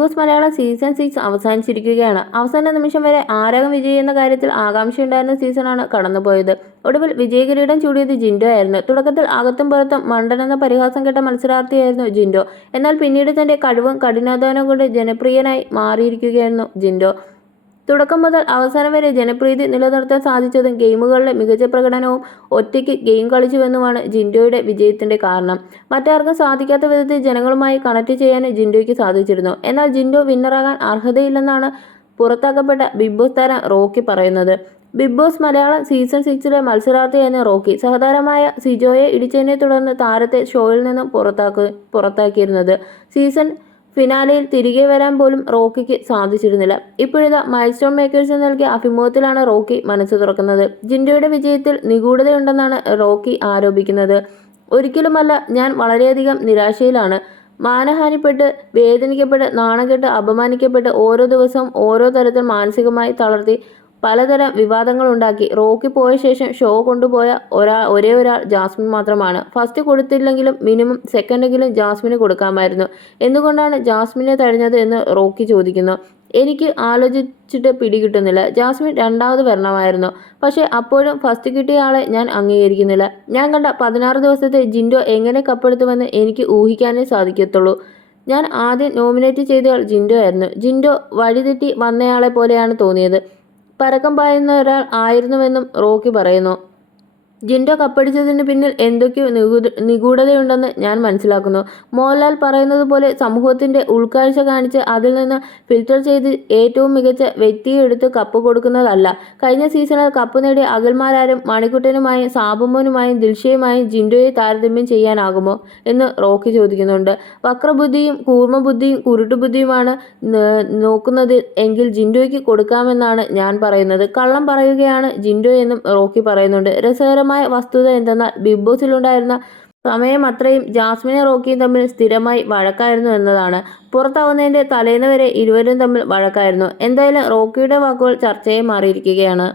Boss Malayalam season six അവസാനിച്ചിരിക്കുകയാണ്. അവസാന നിമിഷം വരെ ആരകം വിജയി എന്ന കാര്യത്തിൽ ആകാംക്ഷയുണ്ടായിരുന്ന സീസണാണ് കടന്നുപോയത്. ഒടുവിൽ വിജയകിരീടം ചൂടിയത് ജിൻഡോ ആയിരുന്നു. തുടക്കത്തിൽ അകത്തും പുറത്തും മണ്ടൻ എന്ന പരിഹാസം കേട്ട മത്സരാർത്ഥിയായിരുന്നു ജിൻഡോ. എന്നാൽ പിന്നീട് തന്റെ കഴിവും കഠിനാധ്വാനവും കൊണ്ട് ജനപ്രിയനായി മാറിയിരിക്കുകയായിരുന്നു ജിൻഡോ. തുടക്കം മുതൽ അവസാനം വരെ ജനപ്രീതി നിലനിർത്താൻ സാധിച്ചതും ഗെയിമുകളിലെ മികച്ച പ്രകടനവും ഒറ്റയ്ക്ക് ഗെയിം കളിച്ചുവെന്നുമാണ് ജിൻഡോയുടെ വിജയത്തിന്റെ കാരണം. മറ്റാർക്കും സാധിക്കാത്ത വിധത്തിൽ ജനങ്ങളുമായി കണക്ട് ചെയ്യാൻ ജിൻഡോയ്ക്ക് സാധിച്ചിരുന്നു. എന്നാൽ ജിൻഡോ വിന്നറാകാൻ അർഹതയില്ലെന്നാണ് പുറത്താക്കപ്പെട്ട ബിഗ് ബോസ് താരം റോക്കി പറയുന്നത്. ബിഗ് ബോസ് മലയാളം സീസൺ സിക്സിലെ മത്സരാർത്ഥിയായിരുന്നു റോക്കി സഹതാരമായ സിജോയെ ഇടിച്ചതിനെ തുടർന്ന് താരത്തെ ഷോയിൽ നിന്നും പുറത്താക്കി പുറത്താക്കിയിരുന്നത്. സീസൺ ഫിനാലെയിൽ തിരികെ വരാൻ പോലും റോക്കിക്ക് സാധിച്ചിരുന്നില്ല. ഇപ്പോഴിതാ മൈൽസ്റ്റോൺ മേക്കേഴ്സ് നൽകിയ അഭിമുഖത്തിലാണ് റോക്കി മനസ്സ് തുറക്കുന്നത്. ജിൻഡോയുടെ വിജയത്തിൽ നിഗൂഢതയുണ്ടെന്നാണ് റോക്കി ആരോപിക്കുന്നത്. ഒരിക്കലുമല്ല ഞാൻ വളരെയധികം നിരാശയിലാണ്. മാനഹാനിപ്പെട്ട് വേദനിക്കപ്പെട്ട് നാണംകെട്ട് അപമാനിക്കപ്പെട്ട് ഓരോ ദിവസവും ഓരോ തരത്തിൽ മാനസികമായി തളർത്തി പലതരം വിവാദങ്ങളുണ്ടാക്കി. റോക്കി പോയ ശേഷം ഷോ കൊണ്ടുപോയ ഒരാ ഒരേ ഒരാൾ ജാസ്മിൻ മാത്രമാണ്. ഫസ്റ്റ് കൊടുത്തില്ലെങ്കിലും മിനിമം സെക്കൻഡെങ്കിലും ജാസ്മിന് കൊടുക്കാമായിരുന്നു. എന്തുകൊണ്ടാണ് ജാസ്മിനെ തഴഞ്ഞത് എന്ന് റോക്കി ചോദിക്കുന്നു. എനിക്ക് ആലോചിച്ചിട്ട് പിടികിട്ടുന്നില്ല. ജാസ്മിൻ രണ്ടാമത് വരണമായിരുന്നു. പക്ഷേ അപ്പോഴും ഫസ്റ്റ് കിട്ടിയ ആളെ ഞാൻ അംഗീകരിക്കുന്നില്ല. ഞാൻ കണ്ട പതിനാറ് ദിവസത്തെ ജിൻഡോ എങ്ങനെ കപ്പെടുത്തുമെന്ന് എനിക്ക് ഊഹിക്കാനേ സാധിക്കത്തുള്ളൂ. ഞാൻ ആദ്യം നോമിനേറ്റ് ചെയ്തയാൾ ജിൻഡോ ആയിരുന്നു. ജിൻഡോ വഴിതെറ്റി വന്നയാളെ പോലെയാണ് തോന്നിയത്. പരക്കം പായുന്ന ഒരാൾ ആയിരുന്നുവെന്നും റോക്കി പറയുന്നു. ജിൻഡോ കപ്പടിച്ചതിന് പിന്നിൽ എന്തൊക്കെയോ നിഗൂഢ നിഗൂഢതയുണ്ടെന്ന് ഞാൻ മനസ്സിലാക്കുന്നു. മോഹൻലാൽ പറയുന്നത് പോലെ സമൂഹത്തിന്റെ ഉൾക്കാഴ്ച കാണിച്ച് അതിൽ നിന്ന് ഫിൽറ്റർ ചെയ്ത് ഏറ്റവും മികച്ച വ്യക്തിയെ എടുത്ത് കപ്പ് കൊടുക്കുന്നതല്ല. കഴിഞ്ഞ സീസണിൽ കപ്പ് നേടിയ അകൽമാരാരും മണിക്കുട്ടനുമായും സാബുമോനുമായും ദിൽഷയുമായും ജിൻഡോയെ താരതമ്യം ചെയ്യാനാകുമോ എന്ന് റോക്കി ചോദിക്കുന്നുണ്ട്. വക്രബുദ്ധിയും കൂർമ്മബുദ്ധിയും കുരുട്ടുബുദ്ധിയുമാണ് നോക്കുന്നത് എങ്കിൽ ജിൻഡോയ്ക്ക് കൊടുക്കാമെന്നാണ് ഞാൻ പറയുന്നത്. കള്ളം പറയുകയാണ് ജിൻഡോ എന്നും റോക്കി പറയുന്നുണ്ട്. രസകരമായ വസ്തുത എന്തെന്നാൽ ബിഗ് ബോസിലുണ്ടായിരുന്ന സമയം അത്രയും ജാസ്മിനെ റോക്കിയും തമ്മിൽ സ്ഥിരമായി വഴക്കായിരുന്നു എന്നതാണ്. പുറത്താവുന്നതിന്റെ തലേന്ന് വരെ ഇരുവരും തമ്മിൽ വഴക്കായിരുന്നു. എന്തായാലും റോക്കിയുടെ വാക്കുകൾ ചർച്ചയായി മാറിയിരിക്കുകയാണ്.